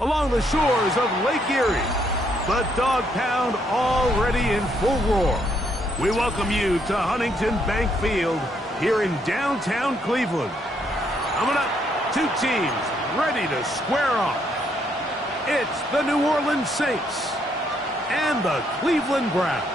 Along the shores of Lake Erie, the Dog Pound already in full roar. We welcome you to Huntington Bank Field here in downtown Cleveland. Coming up, two teams ready to square off. It's the New Orleans Saints and the Cleveland Browns.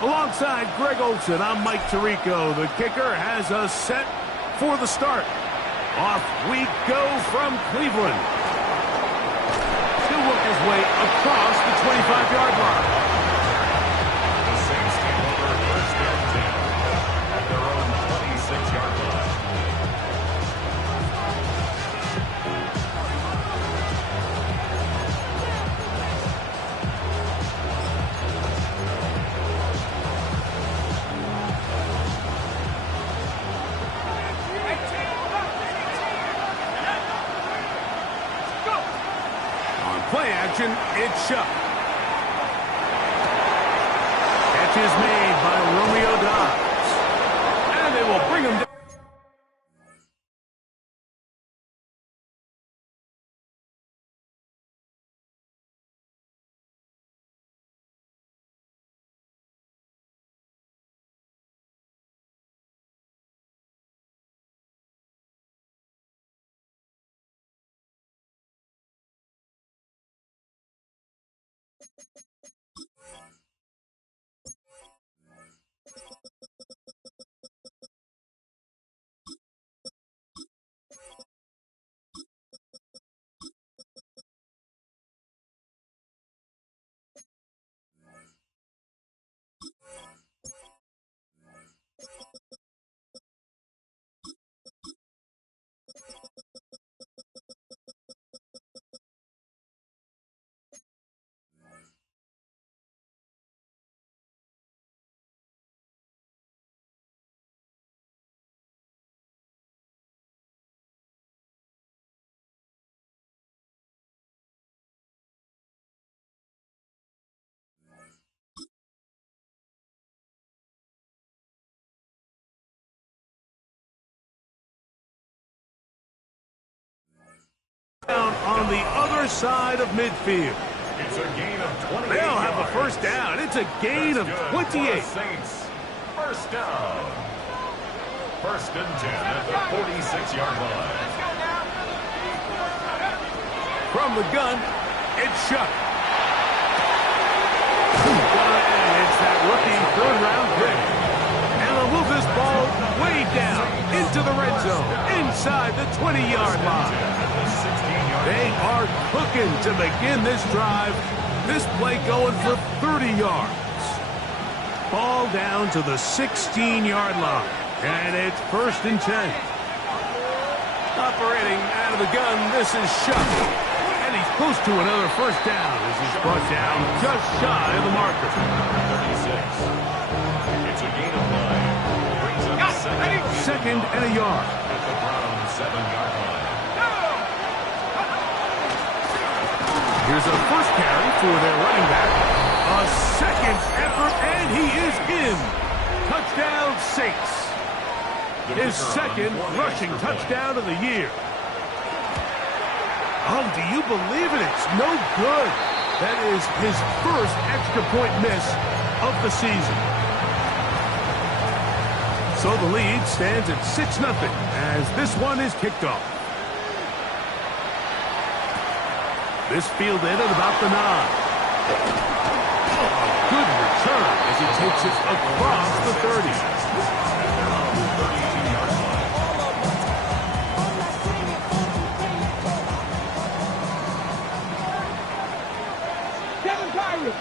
Alongside Greg Olson, I'm Mike Tirico. The kicker has us set for the start. Off we go from Cleveland. He'll work his way across the 25-yard line. The Saints came over first and 10 at their own 26-yard line. Play action, it's shut. Catch is made by Romeo Dobbs. And they will bring him down. Down on the other side of midfield. It's a gain of 28 They'll have a yards. first down. It's a gain of 28. Saints. First down. First and 10 at the 46-yard line. From the gun, it's shut. And it's that rookie third-round pick. And they'll move this ball way down into the red zone, inside the 20-yard line. They are cooking to begin this drive. This play going for 30 yards. Ball down to the 16-yard line. And it's first and 10. Operating out of the gun, this is shut. And he's close to another first down as he's brought down just shy of the marker. 36. It's a gain of 9. Brings up Second and a yard. At the Browns' 7-yard line. Here's a first carry for their running back. A second effort, and he is in. Touchdown, Saints. His second rushing touchdown of the year. Oh, do you believe it? It's no good. That is his first extra point miss of the season. So the lead stands at 6-0 as this one is kicked off. This fielded at about the 9. Good return as he takes it across the 30.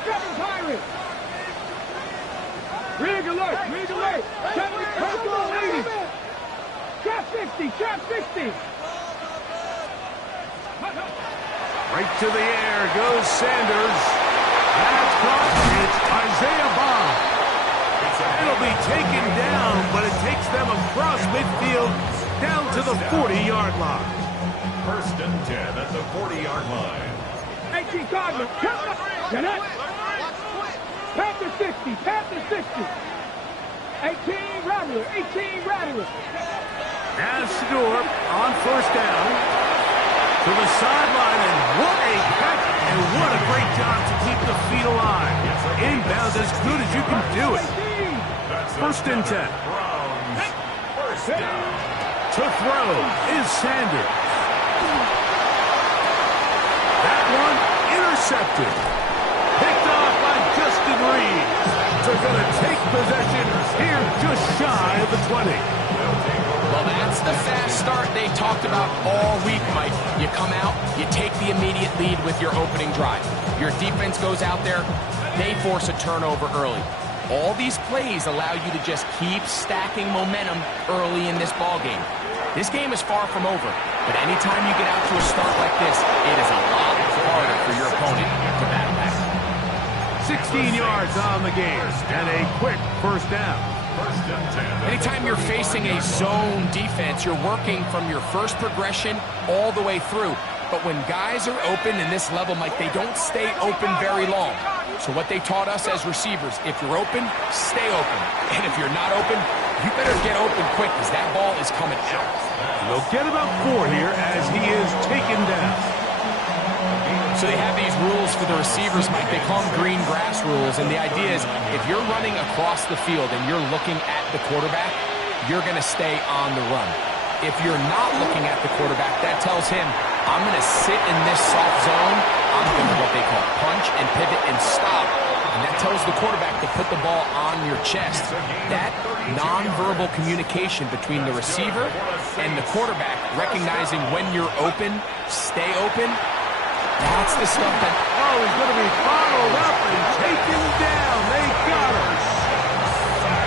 Kevin Pirates! Rig alert! Kevin, purple ladies! Trap 60! Right to the air goes Sanders. That's caught. It's Isaiah Bond. It'll be taken down, but it takes them across midfield down to the 40-yard line. First and 10 at the 40-yard line. 18 Cardinals. Get it. Panther 60. Panther 60. 18 Rattler. 18 Rattler. Now Shador on first down to the sideline, and what a catch, and what a great job to keep the feet alive. Inbounds as good as you can do it. First and 10. First down. To throw is Sanders. That one intercepted. Picked off by Justin Reed. They're going to take possession here just shy of the 20. Well, that's the fast start they talked about all week, Mike. You come out, you take the immediate lead with your opening drive. Your defense goes out there, they force a turnover early. All these plays allow you to just keep stacking momentum early in this ball game. This game is far from over, but anytime you get out to a start like this, it is a lot harder for your opponent to battle back. 16 yards on the game, and a quick first down. Anytime you're facing a zone defense, you're working from your first progression all the way through. But when guys are open in this level, Mike, they don't stay open very long. So what they taught us as receivers, if you're open, stay open. And if you're not open, you better get open quick because that ball is coming out. They'll get about 4 here as he is taken down. So they have these rules for the receivers, Mike. They call them green grass rules. And the idea is if you're running across the field and you're looking at the quarterback, you're going to stay on the run. If you're not looking at the quarterback, that tells him, I'm going to sit in this soft zone. I'm going to what they call punch and pivot and stop. And that tells the quarterback to put the ball on your chest. That nonverbal communication between the receiver and the quarterback, recognizing when you're open, stay open, that's the stuff that... Oh, he's going to be followed up and taken down. They got him.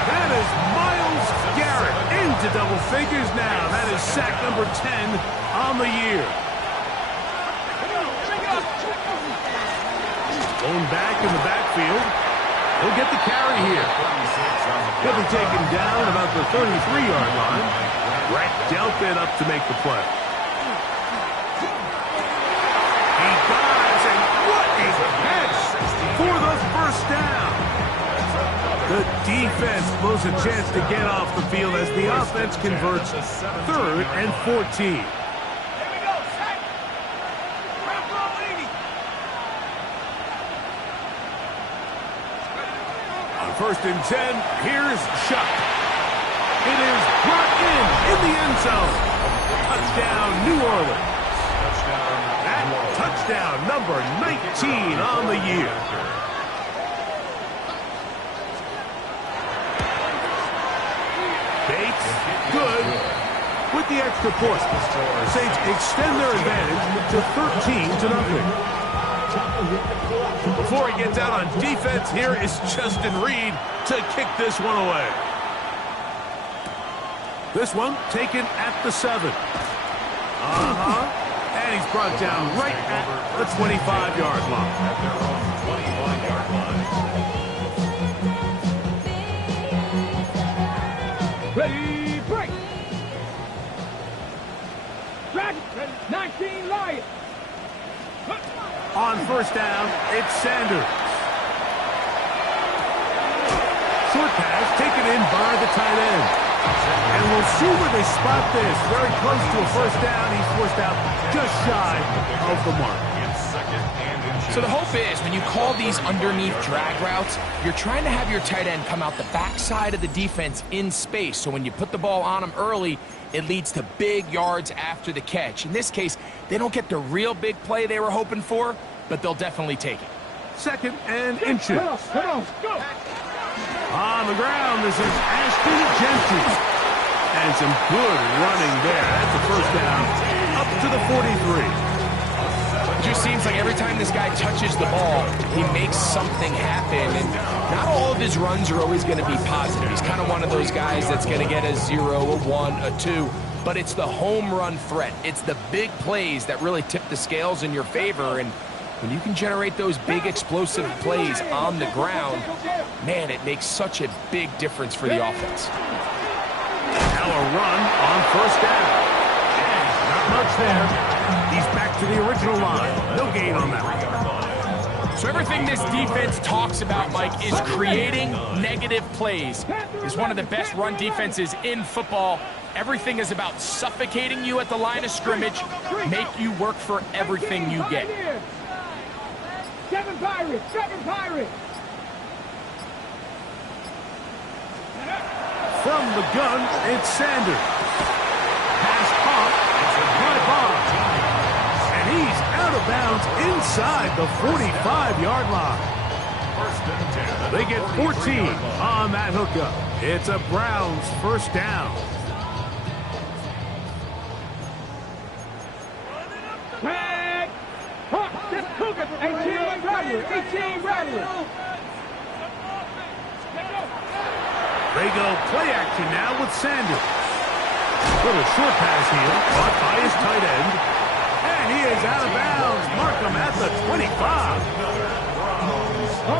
That is Myles Garrett into double figures now. That is sack number 10 on the year. Going back in the backfield. He'll get the carry here. He'll be taken down about the 33-yard line. Brett dealt it up to make the play. He dives, and what a catch for the first down. The defense blows a chance to get off the field as the offense converts 3rd and 14. First and 10, here's Shuck. It is brought in the end zone. Touchdown, New Orleans. That touchdown, number 19 on the year. Bates, good, with the extra point. The Saints extend their advantage to 13-0. Before he gets out on defense, here is Justin Reed to kick this one away. This one taken at the 7. And he's brought down right at the 25-yard line. At their own 25-yard line. Ready, break. Dragon, 19 Lions. On first down, it's Sanders. Short pass taken in by the tight end. And we'll see where they spot this. Very close to a first down. He's forced out just shy of the mark. So the hope is when you call these underneath drag routes, you're trying to have your tight end come out the backside of the defense in space. So when you put the ball on him early, it leads to big yards after the catch. In this case, they don't get the real big play they were hoping for, but they'll definitely take it. 2nd and inches. Come on, go. On the ground, this is Ashton Jenkins. And some good running there. That's the first down up to the 43. It just seems like every time this guy touches the ball, he makes something happen. And not all of his runs are always going to be positive. He's kind of one of those guys that's going to get a 0, a 1, a 2. but it's the home run threat. It's the big plays that really tip the scales in your favor, and when you can generate those big explosive plays on the ground, man, it makes such a big difference for the offense. Now a run on first down. Not much there. He's back to the original line. No gain on that one. So everything this defense talks about, Mike, is creating negative plays. It's one of the best run defenses in football. Everything is about suffocating you at the line of scrimmage, make you work for everything you get. 7 Pirates, 7 Pirates. From the gun, it's Sanders. Pass caught. It's a high ball. And he's out of bounds inside the 45-yard line. They get 14 on that hookup. It's a Browns first down. Tag. Just cook it. 18 Rattler. 18 Rattler. They go play action now with Sanders. Little short pass here, caught by his tight end. And he is out of bounds. Mark him at the 25.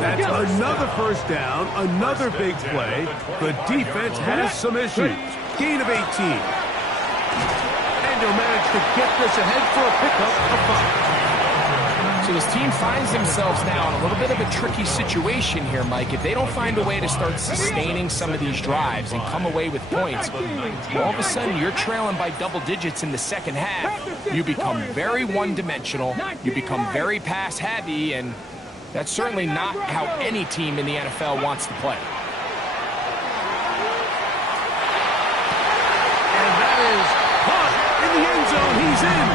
That's another first down, another big play. The defense has some issues. Gain of 18. And he'll manage to get this ahead for a pickup of 5. So this team finds themselves now in a little bit of a tricky situation here, Mike. If they don't find a way to start sustaining some of these drives and come away with points, all of a sudden you're trailing by double digits in the second half. You become very one-dimensional. You become very pass-heavy, and that's certainly not how any team in the NFL wants to play. And that is caught in the end zone. He's in.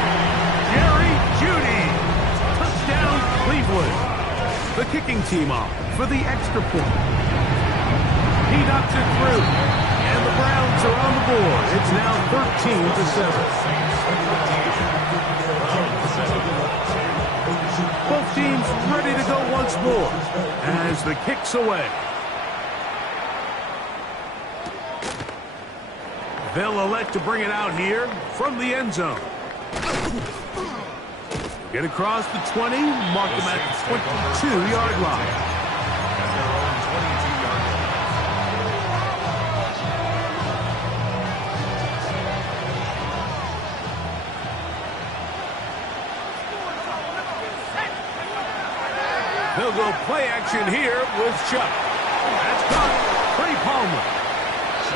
Jerry Jeudy. Touchdown, Cleveland. The kicking team off for the extra point. He knocks it through. And the Browns are on the board. It's now 13-7. Both teams ready to go once more as the kick's away. They'll elect to bring it out here from the end zone. Get across the 20, mark them at the 22-yard line. They'll go play action here with Chuck. That's caught. Trey Palmer.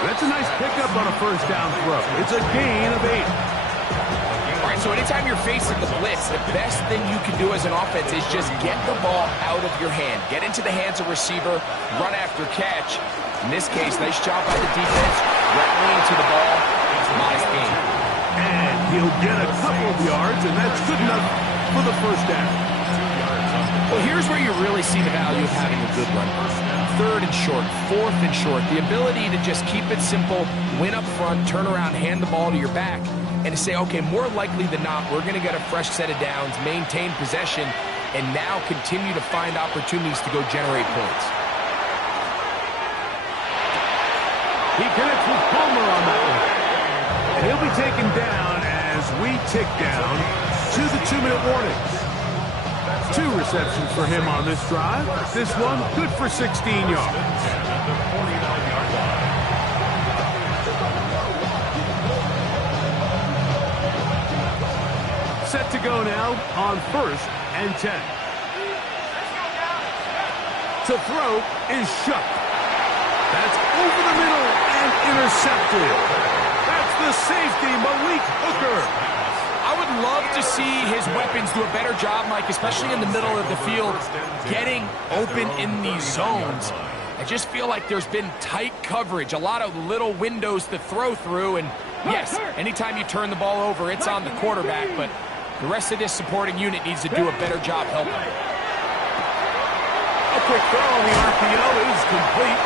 That's a nice pickup on a first down throw. It's a gain of 8. All right, so anytime you're facing the blitz, the best thing you can do as an offense is just get the ball out of your hand. Get into the hands of receiver, run after catch. In this case, nice job by the defense, rattling to the ball. It's a nice game. And he'll get a couple of yards, and that's good enough for the first down. Well, here's where you really see the value of having a good run. Third and short, fourth and short. The ability to just keep it simple, win up front, turn around, hand the ball to your back, and to say, okay, more likely than not, we're going to get a fresh set of downs, maintain possession, and now continue to find opportunities to go generate points. He connects with Palmer on that one. And he'll be taken down as we tick down to the 2-minute warning. 2 receptions for him on this drive. This one good for 16 yards. Set to go now on 1st and 10. To throw is Shuck. That's over the middle and intercepted. That's the safety, Malik Hooker. I would love to see his weapons do a better job, Mike, especially in the middle of the field, getting open in these zones. I just feel like there's been tight coverage, a lot of little windows to throw through, and yes, anytime you turn the ball over, it's on the quarterback, but the rest of this supporting unit needs to do a better job helping. A quick throw on the RPO is complete,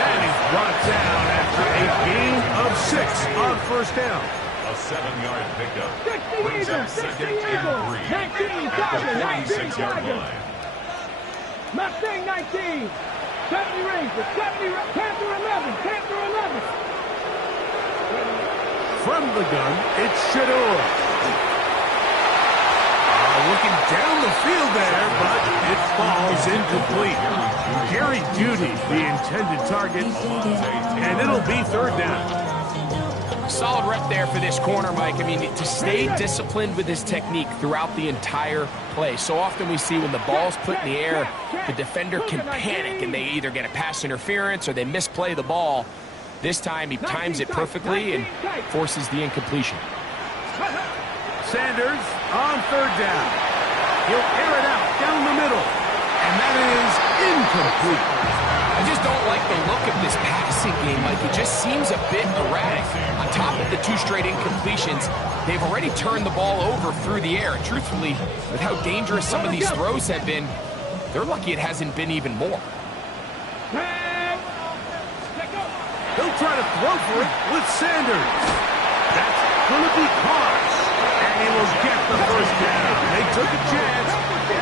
and he's brought down after a gain of 6 on first down. A 7-yard pickup. 60 Eagles, 60 Eagles. 19 Tigers, 19 Tigers. Mustang 19. 70 Rangers, 70 Panther 11, Panther 11. From the gun, it's Shador. Looking down the field there, but it falls incomplete. Jerry Jeudy, the intended target, and it'll be third down. Solid rep there for this corner, Mike. I mean, to stay disciplined with his technique throughout the entire play. So often we see when the ball's put in the air, the defender can panic, and they either get a pass interference or they misplay the ball. This time he times it perfectly and forces the incompletion. Sanders on third down. He'll air it out down the middle, and that is incomplete. I just don't like the look of this passing game, Mike. It just seems a bit erratic. On top of the 2 straight incompletions, they've already turned the ball over through the air. And truthfully, with how dangerous some of these throws have been, they're lucky it hasn't been even more. He'll try to throw for it with Sanders. That's going to be caught. And he will get the first down. They took a chance,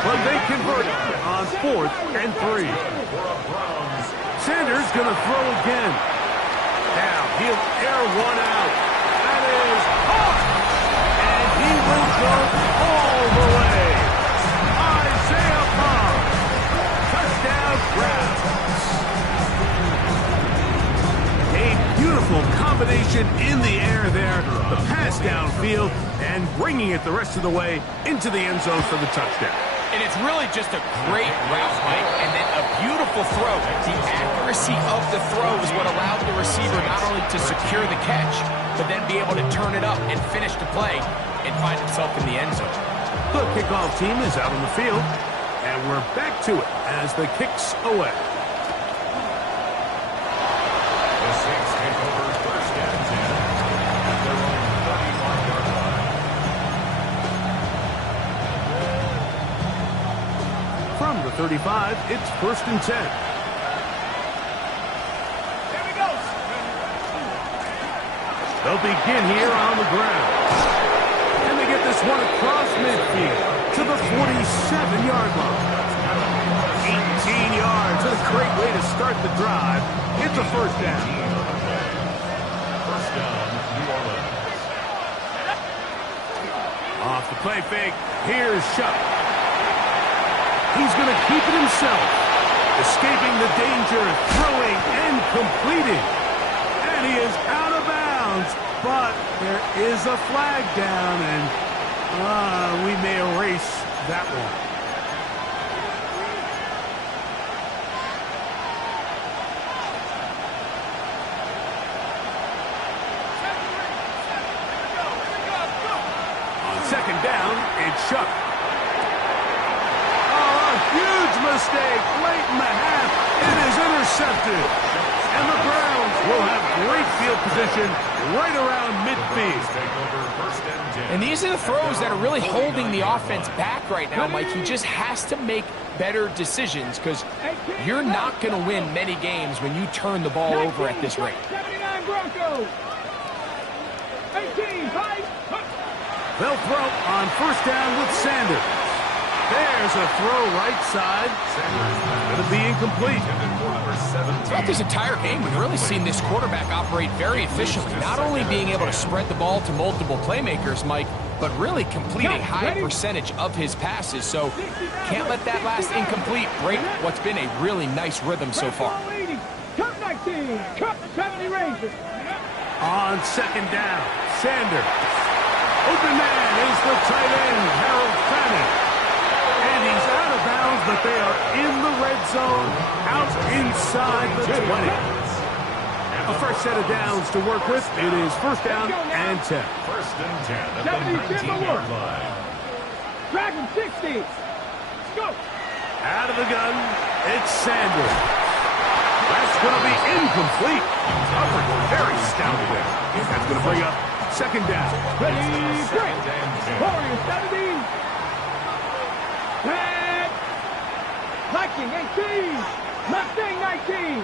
but they converted on 4th and 3. Sanders going to throw again. Now he'll air one out. That is caught. And he will go all the way. Isaiah Bond. Touchdown Browns. A beautiful combination in the air there. The pass downfield and bringing it the rest of the way into the end zone for the touchdown. And it's really just a great route, Mike, and then a beautiful throw. The accuracy of the throw is what allowed the receiver not only to secure the catch, but then be able to turn it up and finish the play and find himself in the end zone. The kickoff team is out on the field, and we're back to it as the kicks away. The Saints take over first and 10 at their own 31-yard line. From the 35, it's first and 10. Here we go. They'll begin here on the ground. And they get this one across midfield to the 47-yard line. 18 yards. A great way to start the drive. It's a first down. First down, New Orleans. Off the play fake. Here's Shuck. He's going to keep it himself. Escaping the danger, throwing and completing. And he is out of bounds. But there is a flag down, and we may erase that one. On second down, it's Shuck. Oh, a huge mistake late in the half. It is intercepted. And the Browns will have great field position right around midfield. Take over first and 10. And these are the throws that are really holding the offense back right now, Mike. He just has to make better decisions because you're not going to win many games when you turn the ball over at this rate. 79 Broncos. 18, high. They'll throw on first down with Sanders. There's a throw right side. Going to be incomplete. Throughout this entire game, we've really seen this quarterback operate very efficiently, not only being able to spread the ball to multiple playmakers, Mike, but really complete a high percentage of his passes. So can't let that last incomplete break what's been a really nice rhythm so far. Cup 19, Cup 70 Rangers. On second down, Sanders. Open man is the tight end, Harold Fannin. And he's out of bounds, but they are in the red zone, out inside the 20. A fresh set of downs to work with. It is first down and 10. First and 10 at the 19-yard line. Dragon 60. Let's go. Out of the gun, it's Sanders. That's going to be incomplete. Covered very stoutly there. That's going to bring up second down. Ready, break. Warriors 70. Tag. Viking 18. Mustang 19.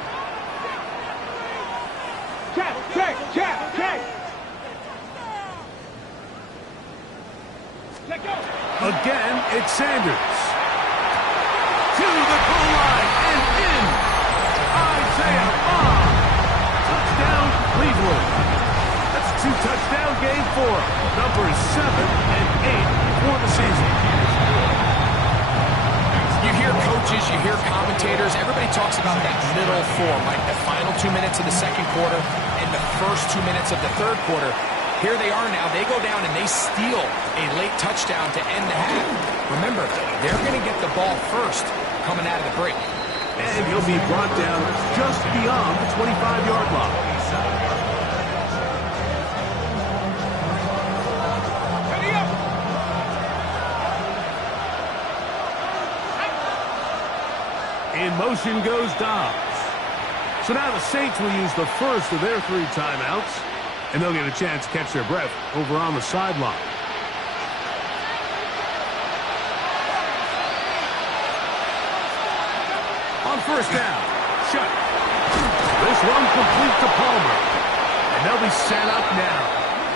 Check. Let go. Again, it's Sanders. To the goal line and in. Isaiah Bond. Touchdown, Cleveland. That's 2 touchdowns touchdown game for him. Numbers 7 and 8 for the season. You hear coaches, you hear commentators, everybody talks about that middle form, like the final 2 minutes of the second quarter and the first 2 minutes of the third quarter. Here they are now. They go down and they steal a late touchdown to end the half. Remember, they're going to get the ball first coming out of the break. And he'll be brought down just beyond the 25-yard line. In motion goes Dobbs. So now the Saints will use the first of their 3 timeouts, and they'll get a chance to catch their breath over on the sideline. On first down, shut. This one complete to Palmer. And they'll be set up now.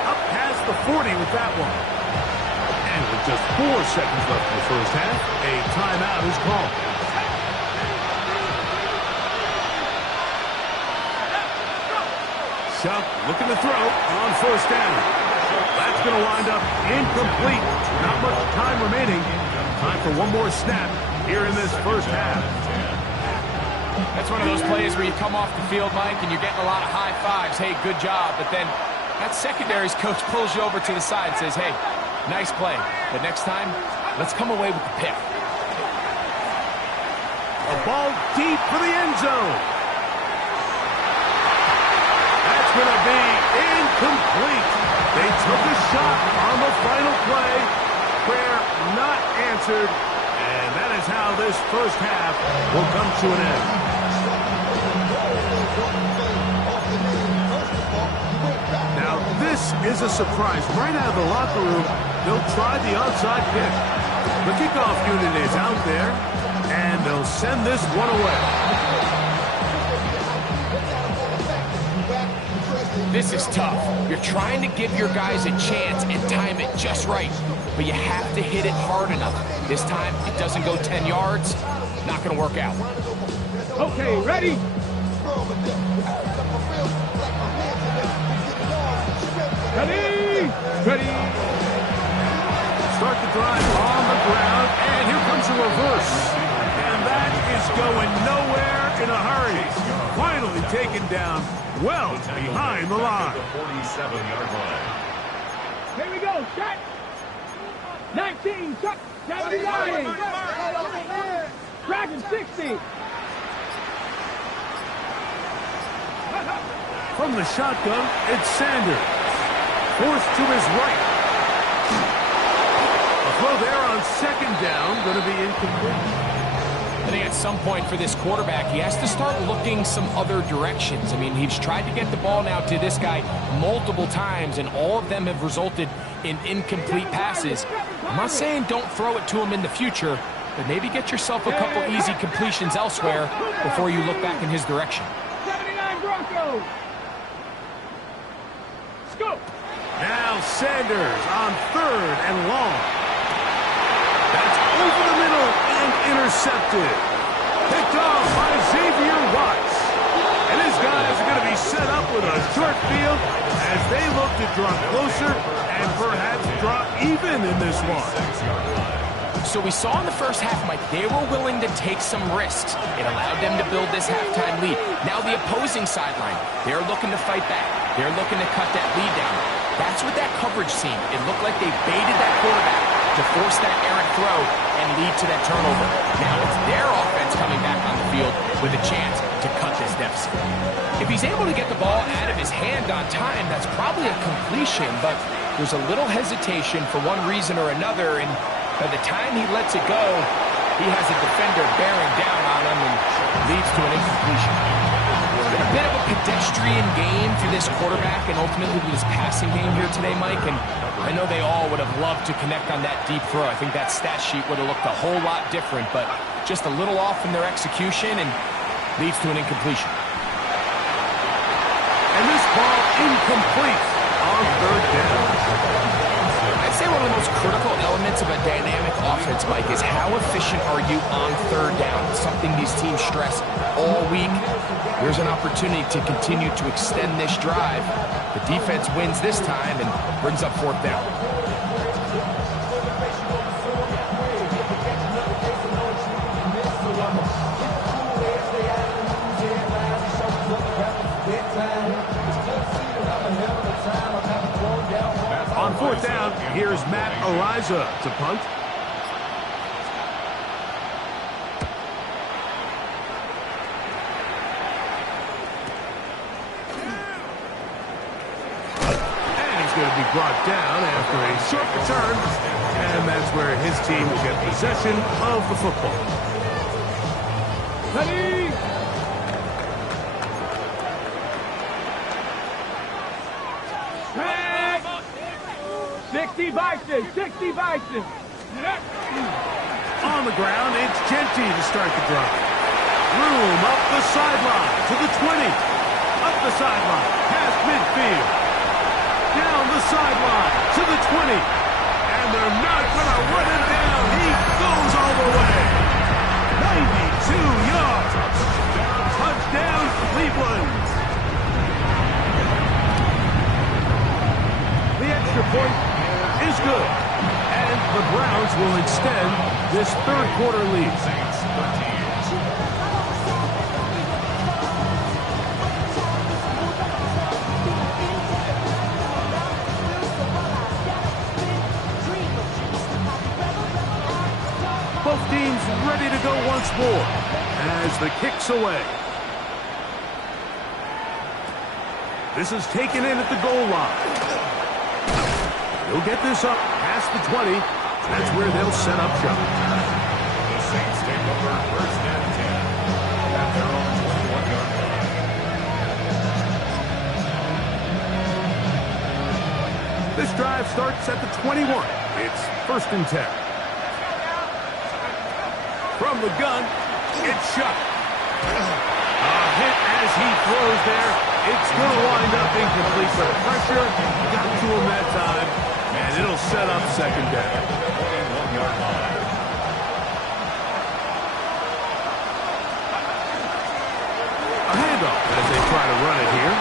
Up past the 40 with that one. And with just 4 seconds left in the first half, a timeout is called. Chuck looking to throw on first down. That's going to wind up incomplete. Not much time remaining. Time for one more snap here in this first half. That's one of those plays where you come off the field, Mike, and you're getting a lot of high fives. Hey, good job. But then that secondary's coach pulls you over to the side and says, hey, nice play. But next time, let's come away with the pick. A ball deep for the end zone. That's going to be incomplete. They took a shot on the final play. Prayer not answered. And that is how this first half will come to an end. Now, this is a surprise. Right out of the locker room, they'll try the onside kick. The kickoff unit is out there, and they'll send this one away. This is tough. You're trying to give your guys a chance and time it just right. But you have to hit it hard enough. This time, it doesn't go 10 yards. Not going to work out. Okay, ready? Ready? Ready? Start the drive on the ground, and here comes a reverse. And that is going nowhere in a hurry. Finally taken down well behind the line. The 47-yard line. Here we go, shot. 19, shot. 79. Dragon 60. From the shotgun, it's Sanders. Forced to his right. A throw there on second down, going to be incomplete. I think at some point for this quarterback, he has to start looking some other directions. I mean, he's tried to get the ball now to this guy multiple times, and all of them have resulted in incomplete passes. I'm not saying don't throw it to him in the future, but maybe get yourself a couple easy completions elsewhere before you look back in his direction. 79 Broncos. Scoop. Now Sanders on third and long. That's over the middle and intercepted. Picked off by Xavier Watts. And his guys are going to be set up with a short field as they look to draw closer and perhaps drop even in this one. So we saw in the first half, Mike, they were willing to take some risks. It allowed them to build this halftime lead. Now the opposing sideline, they're looking to fight back. They're looking to cut that lead down. That's what that coverage seemed. It looked like they baited that quarterback to force that errant throw and lead to that turnover. Now it's their offense coming back on the field with a chance to cut this deficit. If he's able to get the ball out of his hand on time, that's probably a completion, but there's a little hesitation for one reason or another, and by the time he lets it go, he has a defender bearing down on him and leads to an incompletion. It's been a bit of a pedestrian game for this quarterback and ultimately this passing game here today, Mike, and I know they all would have loved to connect on that deep throw. I think that stat sheet would have looked a whole lot different, but just a little off in their execution and leads to an incompletion. And this ball incomplete on third down. I'd say one of the most critical elements of a dynamic offense, Mike, is how efficient are you on third down? It's something these teams stress all week. Here's an opportunity to continue to extend this drive. The defense wins this time and brings up fourth down. On fourth down, here's Matt Eliza to punt. And he's going to be brought down after a short return. And that's where his team will get possession of the football. Ready? Back. 60 Bison, 60 Bison. On the ground, it's Genty to start the drive. Room up the sideline to the 20. Up the sideline, past midfield. Down the sideline to the 20. And they're not going to run him down. He goes all the way. 92 yards. Touchdown, Cleveland. The extra point is good. And the Browns will extend this third quarter lead. Saints 13. Both teams ready to go once more as the kick's away. This is taken in at the goal line. He'll get this up past the 20. That's where they'll set up shop. The Saints take over first and 10 at their own 21-yard line. This drive starts at the 21. It's first and 10. From the gun, it's shot. A hit as he throws there. It's going to wind up incomplete, but pressure got to him that time, and it'll set up second down. 21-yard line. A handoff as they try to run it here.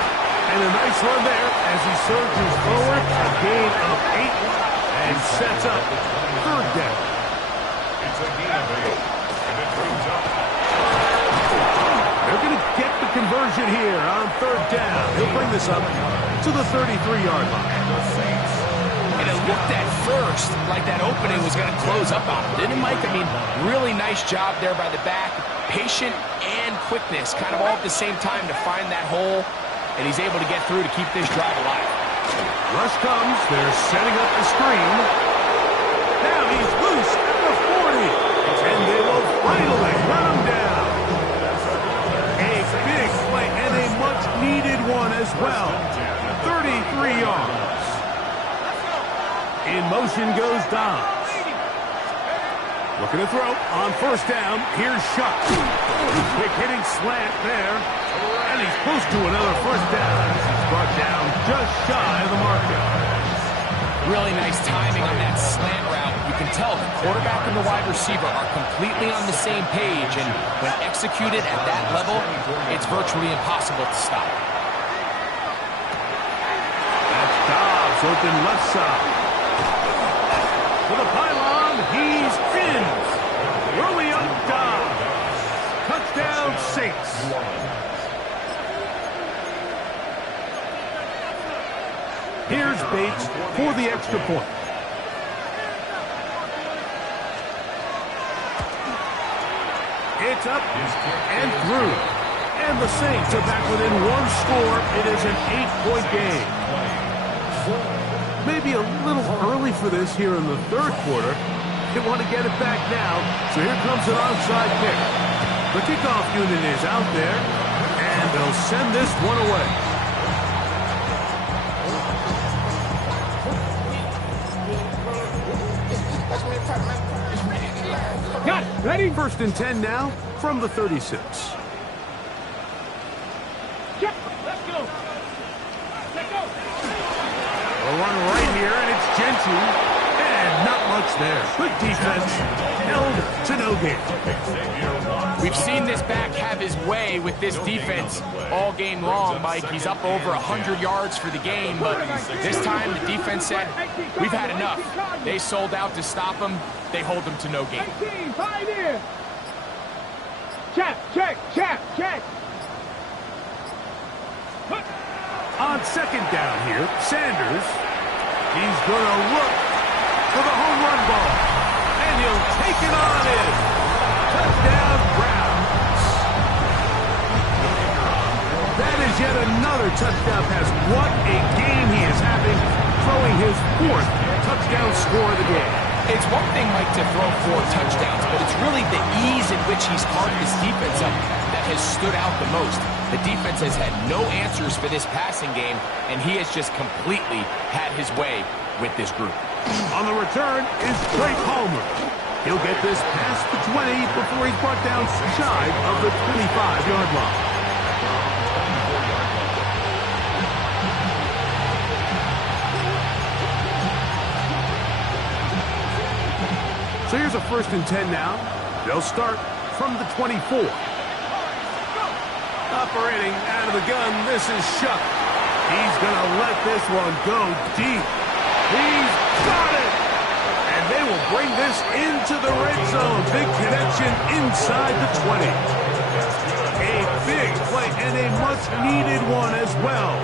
And a nice run there as he surges forward. A gain of 8 and sets up third down. It's a gain of 8. And it brings up. They're going to get the conversion here on third down. He'll bring this up to the 33-yard line. The Saints. And it looked at first like that opening was going to close up on him, didn't it, Mike? I mean, really nice job there by the back. Patient and quickness, kind of all at the same time to find that hole, and he's able to get through to keep this drive alive. Rush comes. They're setting up the screen. Now he's loose at the 40. And they will finally run him down. A big play and a much-needed one as well. 33 yards. In motion goes Dobbs. Looking to throw on first down. Here's Shuck. Quick hitting slant there. And he's close to another first down. He's brought down just shy of the marker. Really nice timing on that slant route. You can tell the quarterback and the wide receiver are completely on the same page, and when executed at that level, it's virtually impossible to stop. That's Dobbs open left side. For the pylon, he's in. Early up Dobbs. Touchdown Saints. Here's Bates for the extra point. It's up and through. And the Saints are back within one score. It is an 8-point game. Maybe a little early for this here in the third quarter. They want to get it back now. So here comes an onside kick. The kickoff unit is out there. And they'll send this one away. Got it. Ready? First and 10 now from the 36. Check. Let's go. Let's go. A run right here, and it's Genty. And not much there. Good defense. Held to no gain. We've seen this back have his way with this defense all game long, Mike. He's up over 100 yards for the game, but this time the defense said, we've had enough. They sold out to stop him. They hold him to no gain. 18, fight in. Check. On second down here, Sanders. He's going to look for the home run ball. And he'll take it on in. Touchdown, Browns. That is yet another touchdown pass. What a game he is having, throwing his 4th touchdown score of the game. It's one thing, Mike, to throw 4 touchdowns, but it's really the ease in which he's carved this defense up that has stood out the most. The defense has had no answers for this passing game, and he has just completely had his way with this group. On the return is Trey Palmer. He'll get this past the 20 before he's brought down shy of the 25-yard line. So here's a 1st and 10 now. They'll start from the 24. Operating out of the gun, this is Shuck. He's going to let this one go deep. He's got it! And they will bring this into the red zone. Big connection inside the 20. A big play and a much-needed one as well.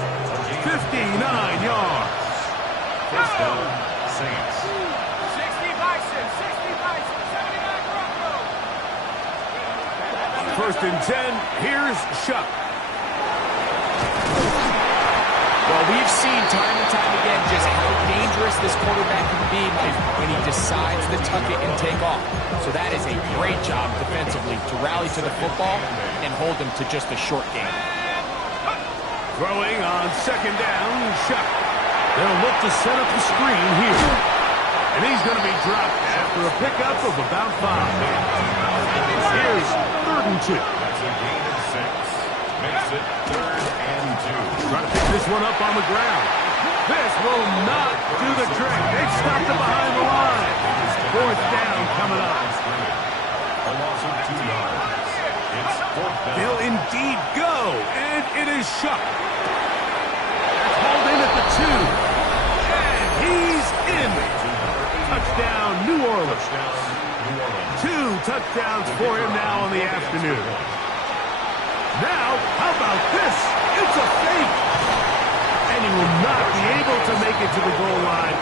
59 yards. First down, Saints. 60 Bison, 79 Broncos. 1st and 10, here's Shuck. Well, we've seen time and time again just how dangerous this quarterback can be when he decides to tuck it and take off. So that is a great job defensively to rally to the football and hold him to just a short game. Throwing on 2nd down, Shuck. They'll look to set up the screen here. And he's going to be dropped after a pickup of about 5. Here's 3rd and 2. That's a gain of 6. Makes it 3rd and 2. Trying to pick this one up on the ground. This will not do the trick. They've stopped it behind the line. 4th down coming up. A loss of 2 yards. It's 4th down. They'll indeed go, and it is Shuck. That's hauled in at the 2. And he's in. Touchdown, New Orleans. 2 touchdowns for him now in the afternoon. Now, how about this? It's a fake. And he will not be able to make it to the goal line.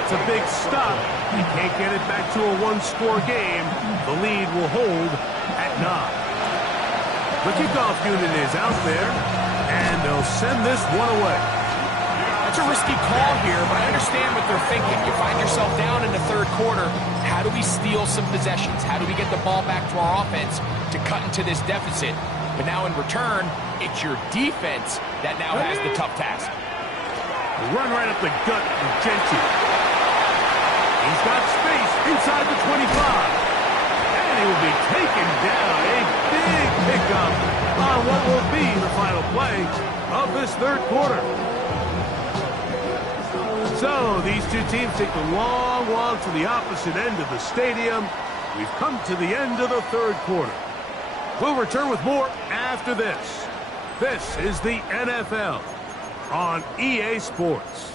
It's a big stop. He can't get it back to a 1-score game. The lead will hold at 9. The kickoff unit is out there, and they'll send this one away. That's a risky call here, but I understand what they're thinking. You find yourself down in the 3rd quarter. How do we steal some possessions? How do we get the ball back to our offense to cut into this deficit? But now in return, it's your defense that now has the tough task. Run right up the gut of Gentry. He's got space inside the 25. And he will be taken down. A big pickup on what will be the final play of this 3rd quarter. So these two teams take the long walk to the opposite end of the stadium. We've come to the end of the 3rd quarter. We'll return with more after this. This is the NFL on EA Sports.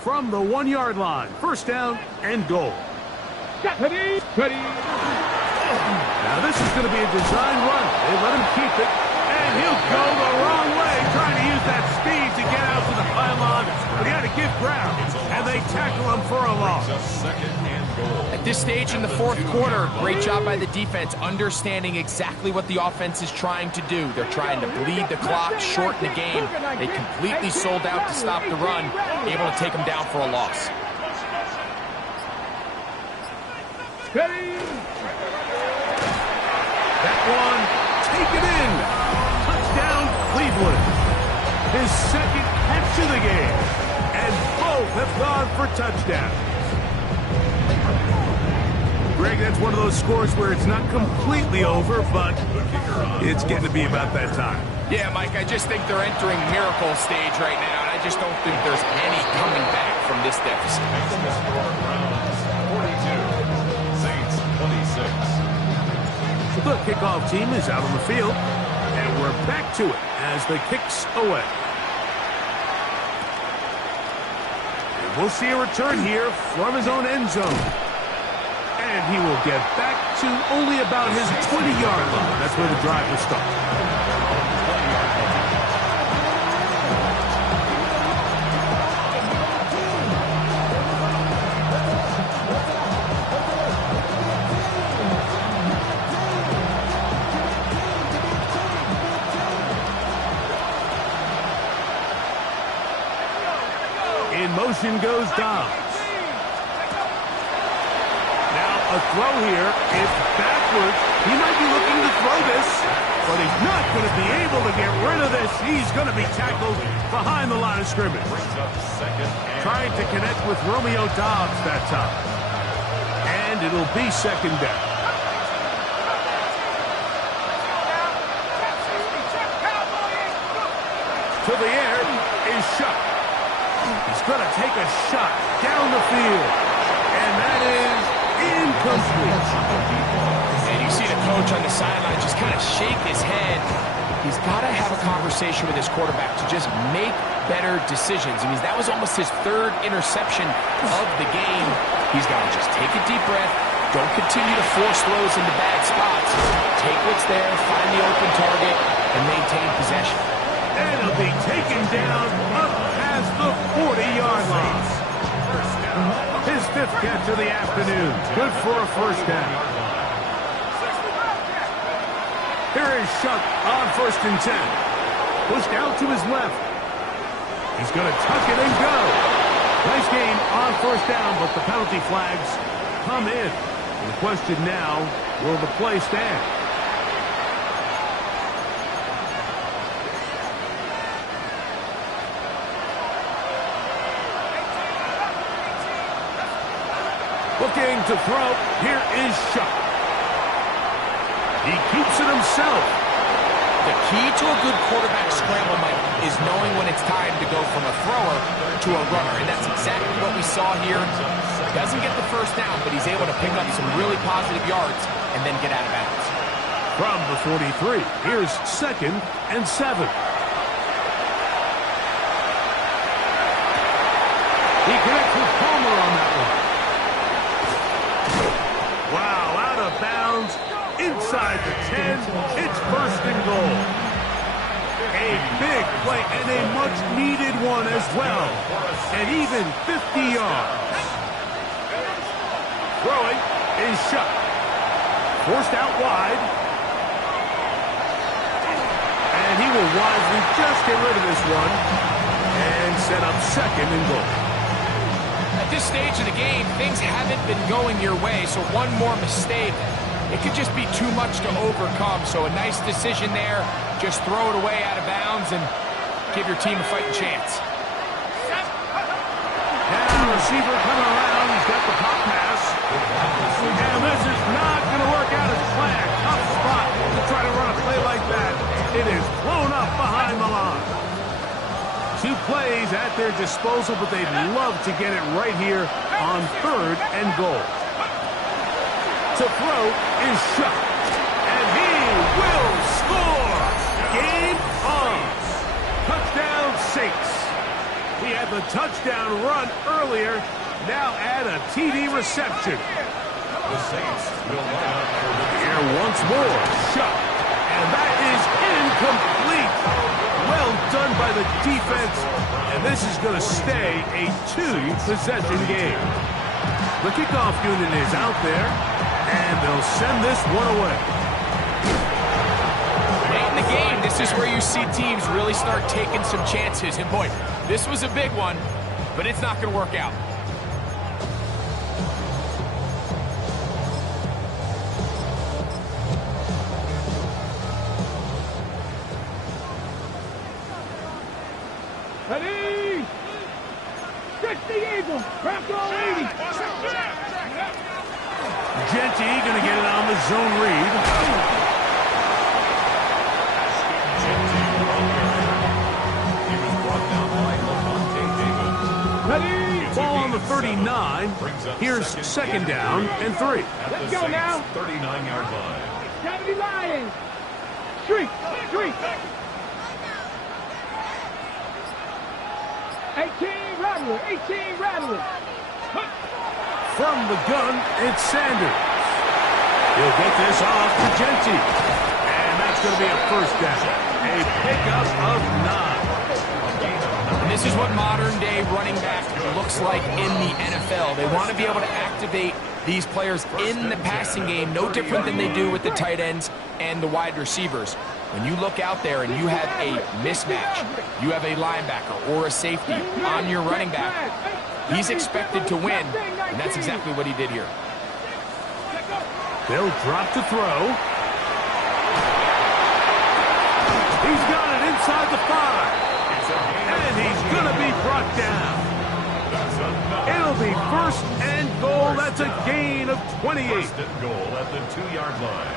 From the 1-yard line, 1st down and goal. Ready. Now this is going to be a design run. They let him keep it, and he'll go the wrong way, trying to use that speed to get out to the pylon. But he had to give ground, and they tackle him for a loss. At this stage in the 4th quarter, great job by the defense, understanding exactly what the offense is trying to do. They're trying to bleed the clock, shorten the game. They completely sold out to stop the run, able to take them down for a loss. Ready. That one, taken in. Touchdown, Cleveland. His 2nd catch of the game. And have gone for touchdown. Greg, that's one of those scores where it's not completely over, but it's getting to be about that time. Yeah, Mike, I just think they're entering miracle stage right now, and I just don't think there's any coming back from this deficit. Makes the score Browns 42, Saints 26. The kickoff team is out on the field, and we're back to it as the kicks away. And we'll see a return here from his own end zone. And he will get back to only about his 20-yard line. That's where the drive will start. In motion goes Dobbs. Now a throw here. It's backwards. He might be looking to throw this, but he's not going to be able to get rid of this. He's going to be tackled behind the line of scrimmage. Trying to connect with Romeo Dobbs that time. And it'll be second down. To the air is shot. He's going to take a shot down the field. And that is incomplete. And you see the coach on the sideline just kind of shake his head. He's got to have a conversation with his quarterback to just make better decisions. I mean, that was almost his third interception of the game. He's got to just take a deep breath. Don't continue to force throws into bad spots. Take what's there, find the open target, and maintain possession. And he'll be taken down up past the 40-yard line. His fifth catch of the afternoon. Good for a first down. Here is Shuck on 1st and 10. Pushed out to his left. He's going to tuck it and go. Nice game on 1st down, but the penalty flags come in. And the question now, will the play stand? Looking to throw. Here is Shuck. He keeps it himself. The key to a good quarterback scramble, Mike, is knowing when it's time to go from a thrower to a runner. And that's exactly what we saw here. Doesn't get the first down, but he's able to pick up some really positive yards and then get out of bounds. From the 43, here's 2nd and 7. He connects with Palmer on that one. Wow, out of bounds, inside the 10, it's 1st and goal. A big play and a much-needed one as well. And even 50 yards. Throwing is Shuck. Forced out wide. And he will wisely just get rid of this one and set up 2nd and goal. At this stage of the game, things haven't been going your way, so one more mistake, it could just be too much to overcome. So a nice decision there. Just throw it away out of bounds and give your team a fighting chance. Now receiver coming around. He's got the pop pass. And this is not going to work out as planned. Tough spot to try to run a play like that. It is blown up behind the line. 2 plays at their disposal, but they'd love to get it right here on 3rd and goal. To throw is Shuck. And he will score. Game on. Touchdown Saints. He had the touchdown run earlier. Now add a TD reception. The Saints will line up for the here once more. Shuck. And that is incomplete. Well done by the defense. And this is going to stay a 2-possession game. The kickoff unit is out there. And they'll send this one away. Late in the game, this is where you see teams really start taking some chances. And boy, this was a big one, but it's not going to work out. Ready? Go! Switch the Eagles. Wrap on 80. Genty going to get it on the zone read. He was brought down by Levante David. Ball on the 39. Here's second down and 3. Let's go now. 39-yard line. 70 Lions. Street. 18 Rattler. 18 Rattler. From the gun, it's Sanders. He'll get this off to Genty. And that's going to be a first down. A pickup of 9. And this is what modern-day running back looks like in the NFL. They want to be able to activate these players in the passing game, no different than they do with the tight ends and the wide receivers. When you look out there and you have a mismatch, you have a linebacker or a safety on your running back, he's expected to win, and that's exactly what he did here. They'll drop to throw. He's got it inside the 5. And he's going to be brought down. It'll be first and goal. That's a gain of 28. First and goal at the 2-yard line.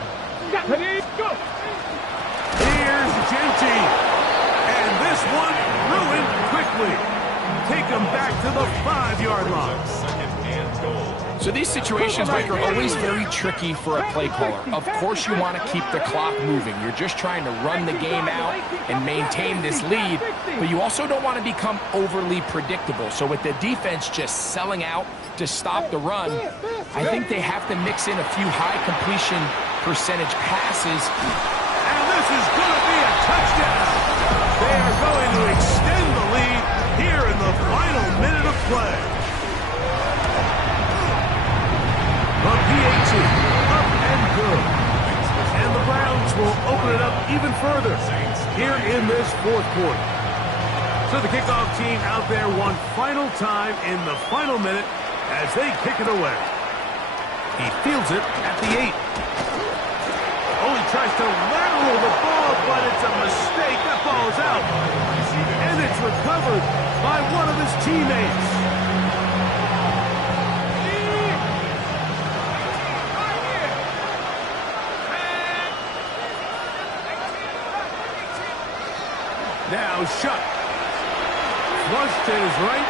Go. Here's Genty. And this one ruined quickly. Take him back to the 5-yard line. Second and goal. So these situations, Mike, are always very tricky for a play caller. Of course you want to keep the clock moving. You're just trying to run the game out and maintain this lead, but you also don't want to become overly predictable. So with the defense just selling out to stop the run, I think they have to mix in a few high completion percentage passes. And this is going to be a touchdown. They are going to extend the lead here in the final minute of play. The PAT up and good. And the Browns will open it up even further here in this fourth quarter. So the kickoff team out there one final time in the final minute as they kick it away. He fields it at the 8. Oh, he tries to lateral the ball, but it's a mistake. That ball's out. And it's recovered by one of his teammates. Now Shuck. Flush to his right.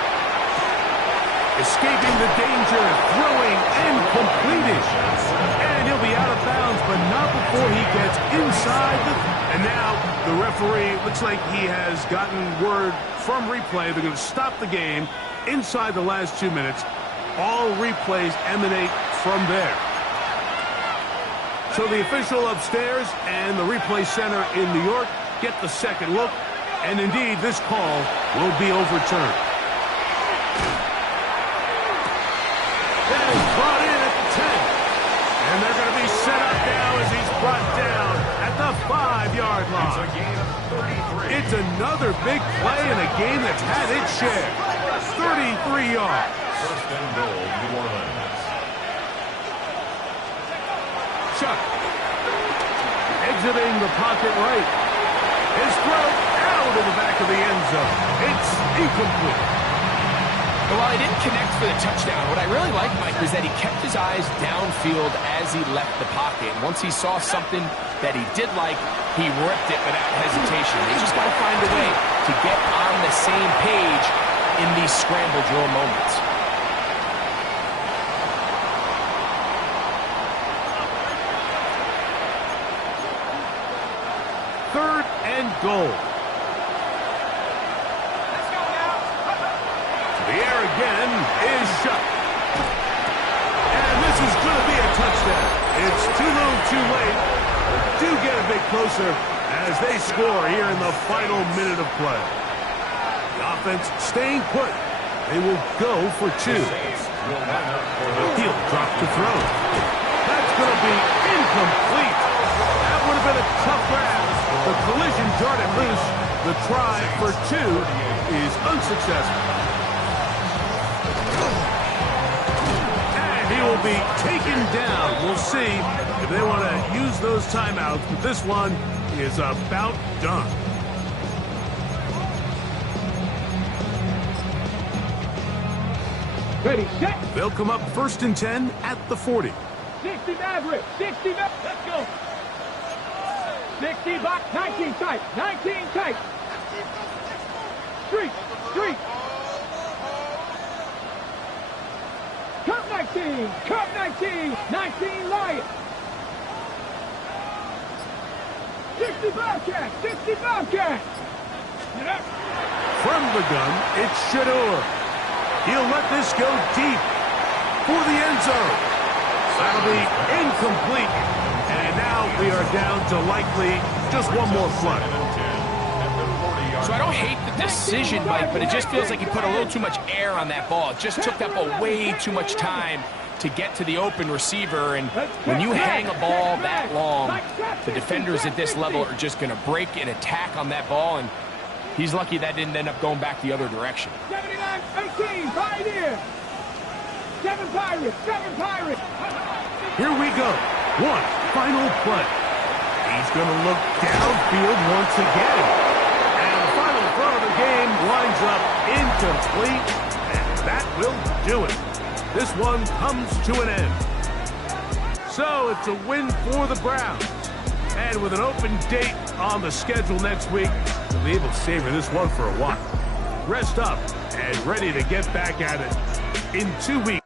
Escaping the danger, throwing and completing. And he'll be out of bounds, but not before he gets inside the... And now the referee looks like he has gotten word from replay. They're going to stop the game inside the last 2 minutes. All replays emanate from there. So the official upstairs and the replay center in New York get the second look. And indeed, this call will be overturned. That is brought in at the 10. And they're going to be set up now as he's brought down at the 5-yard line. It's a gain of 33. It's another big play in a game that's had its share. 33 yards. First and goal, New Orleans. Chuck. Exiting the pocket right. His throw out of the back of the end zone. It's incomplete. But while he didn't connect for the touchdown, what I really like, Mike, is that he kept his eyes downfield as he left the pocket. Once he saw something that he did like, he ripped it without hesitation. They just got to find a way to get on the same page in these scramble drill moments. Third and goal. The air again is shut. And this is going to be a touchdown. It's too little too late. Do get a bit closer as they score here in the final minute of play. The offense staying put. They will go for 2. He'll drop to throw. That's going to be incomplete. That would have been a tough grab. The collision darted loose. The try for 2 is unsuccessful. And he will be taken down. We'll see if they want to use those timeouts, but this one is about done. Ready, set. They'll come up 1st and 10 at the 40. 60 Maverick. 60 Maverick. Let's go. 60 box. 19 tight. 19 tight. Street. Street. Cup 19. Cup 19. 19 Lion. 60 Bobcat. 60 Bobcat. From the gun, it's Shador. He'll let this go deep for the end zone. That'll be incomplete. And now we are down to likely just one more play. So I don't hate the decision, Mike, but it just feels like he put a little too much air on that ball. It just took that ball way too much time to get to the open receiver. And when you hang a ball that long, the defenders at this level are just going to break and attack on that ball. And he's lucky that didn't end up going back the other direction. 79-18, Pioneer. 7 Pirates, 7 Pirates. Here we go. One final play. He's going to look downfield once again. And the final throw of the game winds up incomplete. And that will do it. This one comes to an end. So it's a win for the Browns. And with an open date on the schedule next week, they'll be able to savor this one for a while. Rest up and ready to get back at it in 2 weeks.